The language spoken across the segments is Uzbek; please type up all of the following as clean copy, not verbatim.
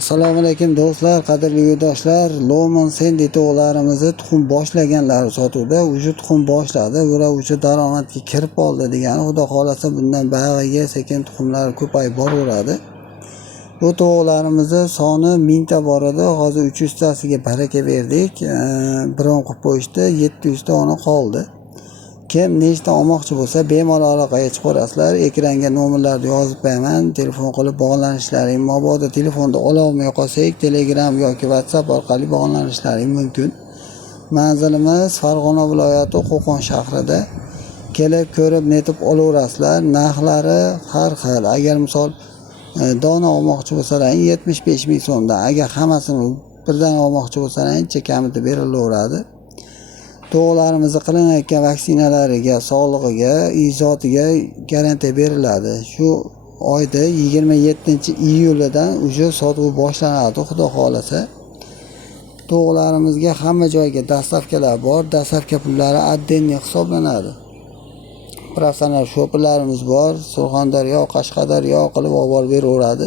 Assalomu alaykum do'stlar, qadrli yurtdoshlar. Lomon Sendi to'g'larimizni tuxum boshlaganlari sotuvda, уже tuxum boshladi. Ular уже daromadga kirib qoldi degani, xudo xolasa bundan bag'iga sekin tuxumlar ko'payib boraveradi. Bu to'g'larimizni soni 1000 ta bor edi. Hozir 300 tasiga baraka berdik. Biron qilib qo'yishdi, 700 ta ona qoldi. Kim nechta olmoqchi bo'lsa bemalol aloqaga chiqarasizlar. Ekranga nomerlarni yozib qo'yaman. Telefon qilib bog'lanishlaring, mabodo telefonda ololmay qolsak, Telegram yoki WhatsApp orqali bog'lanishlaring mumkin. Manzilimiz Farg'ona viloyati Qo'qon shahrida. Kelib ko'rib netib olaverasizlar. Narxlari har xil. Agar misol dona olmoqchi bo'lsalaring 75 ming so'mdan, agar hammasini birdan olmoqchi bo'lsalaring kamida berilaveradi. To'g'larimizni qilinayotgan vaksinalariga, sog'lig'iga, izotiga garantiya beriladi. Shu oyda 27-iyulidan уже sotuv boshlanadi, xudo xolasa. To'g'larimizga hamma joyga dastavkalar bor. Dastavka pullari отдельный hisoblanadi. Professional shopirlarimiz bor. Surxondaryo, Qashqadaryo qilib olib beraveradi.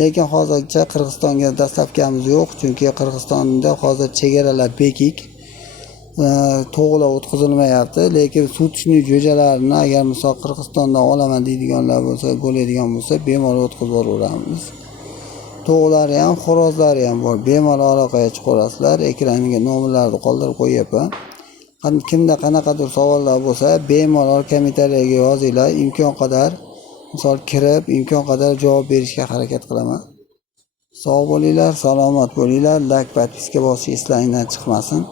Lekin hozircha Qirg'izistonga dastavkamiz yo'q, chunki Qirg'izistonda hozir chegaralar bekik. To'g'lar o'tkazilmayapti, lekin sutishni jo'jalarini agar misol Qirg'izistondan olaman deydiganlar bo'ladigan bo'lsa, bemalol o'tkazib yuboramiz. To'g'lari ham, xo'rozlari ham bor. Bemalol aloqaga chiqarasizlar. Ekraniga nomerlarni qoldirib qo'yapman. Kimda qanaqadir savollar bo'lsa, bemalol kommentariyga yozinglar. Imkon qadar misol kirib, imkon qadar javob berishga harakat qilaman. Sog' bo'linglar, salomat bo'linglar. Like, podpiska bosish eslaringdan chiqmasin.